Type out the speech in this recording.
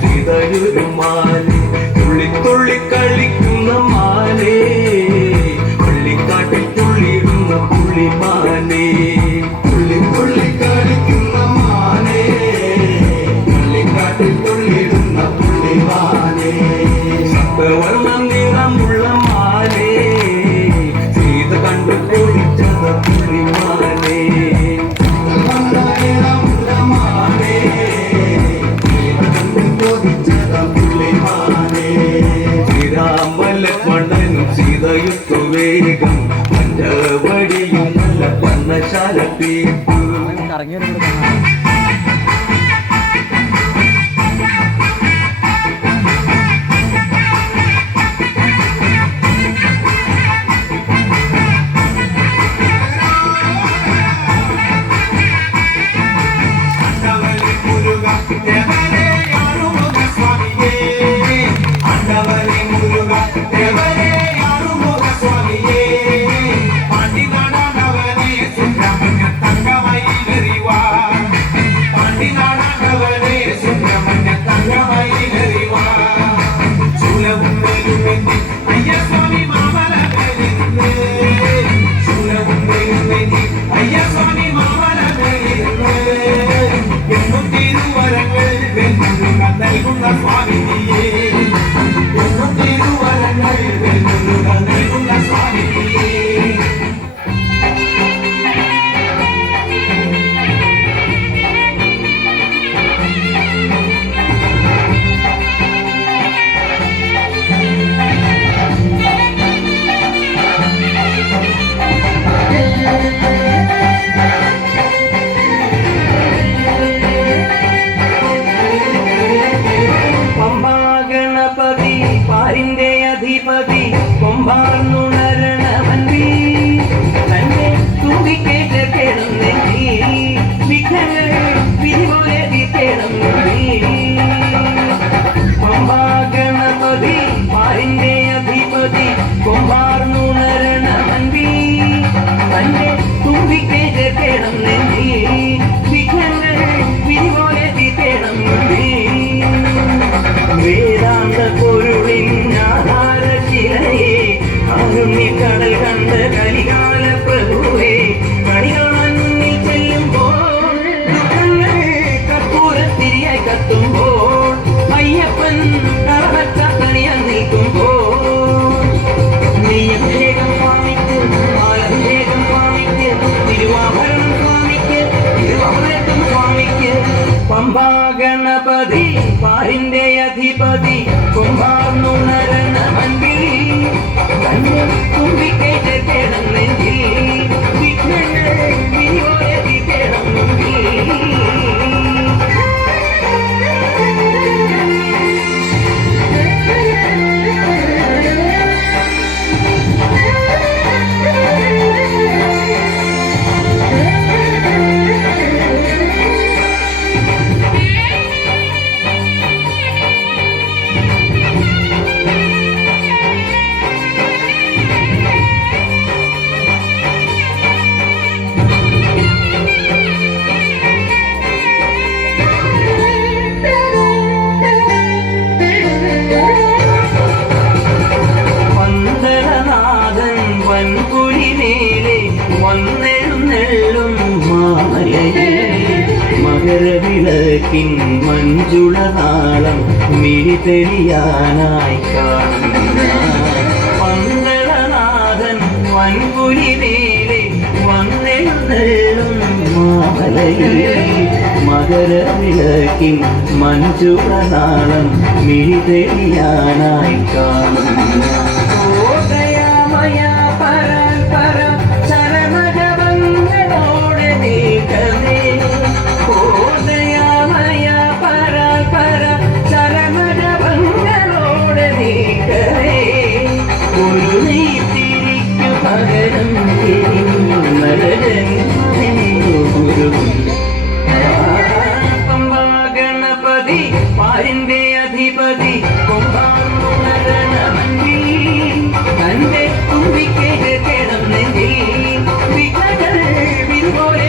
ചെയ്തൊരു മാനെ തുള്ളി തുള്ളി കളിക്കുന്ന മാനെ പള്ളിക്കാട്ടിൽ തുള്ളിയിടുന്ന പുള്ളിമാനെ തുള്ളി തുള്ളി കളിക്കുന്ന മാനെ പള്ളിക്കാട്ടിൽ തുള്ളിയിടുന്ന പുള്ളിമാനെ സപ്തവർണ്ണ നിറമുള്ള മാനെ സീത കണ്ടു കൊതിച്ചത് പുള്ളിമാനെ ശ്രീരാമലക്ഷ്മണനും സീതയുത്തു വേഗം പഞ്ചവടിയും നല്ല പന്നശാല തീർത്തു പാരിന്റെ അധിപതി കൊമ്പാർന്നുണരണമന്ത്രി തന്നെ തുമ്പിക്കേറ്റ കേടുന്നെത്തി വിഘ്നങ്ങൾ വിധിപോലെ വിത്തേടുന്നതി കൊമ്പാഗണപതി പാരിന്റെ അധിപതി കൊമ്പാർന്നുണരണമന്ത്രി തന്നെ തുമ്പിക്കേറ്റ കേടുന്നെത്തി വിഘ്നങ്ങൾ വിധിപോലെ വിത്തേടുന്നതി വേദാന്ത പൊരുളിനാധാരശിലയെ കാരുണ്യക്കടൽ കണ്ട കലികാല പ്രഭുവേ കണി കാണാൻ മുന്നിൽ ചെല്ലുമ്പോൾ ദുഃഖങ്ങൾ കർപ്പൂരത്തിരിയായി കത്തുമ്പോൾ അയ്യപ്പൻ കറവച്ചണിയാൻ നിൽക്കുമ്പോൾ നെയ്യഭിഷേകം സ്വാമിക്ക് പാലഭിഷേകം സ്വാമിക്ക് തിരുവാഭരണം സ്വാമിക്ക് തിരുവാഭരണം സ്വാമിക്ക് പമ്പാഗണപതി പാരിന്റെ അധിപതി കൊമ്പാർന്നുണരണമന്ത്രി തന്നെ തുമ്പിക്കേറ്റ കേടന്നെങ്കിൽ വിഘ്നങ്ങൾ വിധിയോടെ വിതേടമെങ്കിൽ വന്നെഴുന്നെള്ളും മാമലയിൽ മകരവിളക്കിൻ മഞ്ജുളനാളം മിഴിതെളിയാനായി കാണുന്ന പന്തളനാഥൻ വൻപുലിമേലെ വന്നെഴുന്നെള്ളും മാമലയിൽ മകരവിളക്കിൻ മഞ്ജുളനാളം മിഴിതെളിയാനായി കാണുന്ന ഗണപതി പാരിന്റെ അധിപതി കൊമ്പാർന്നുണരണമന്ത്രി തന്റെ തുമ്പിക്കേറ്റ കേടം നെഞ്ചിൽ വിഘ്നങ്ങൾ വിധിപോലെ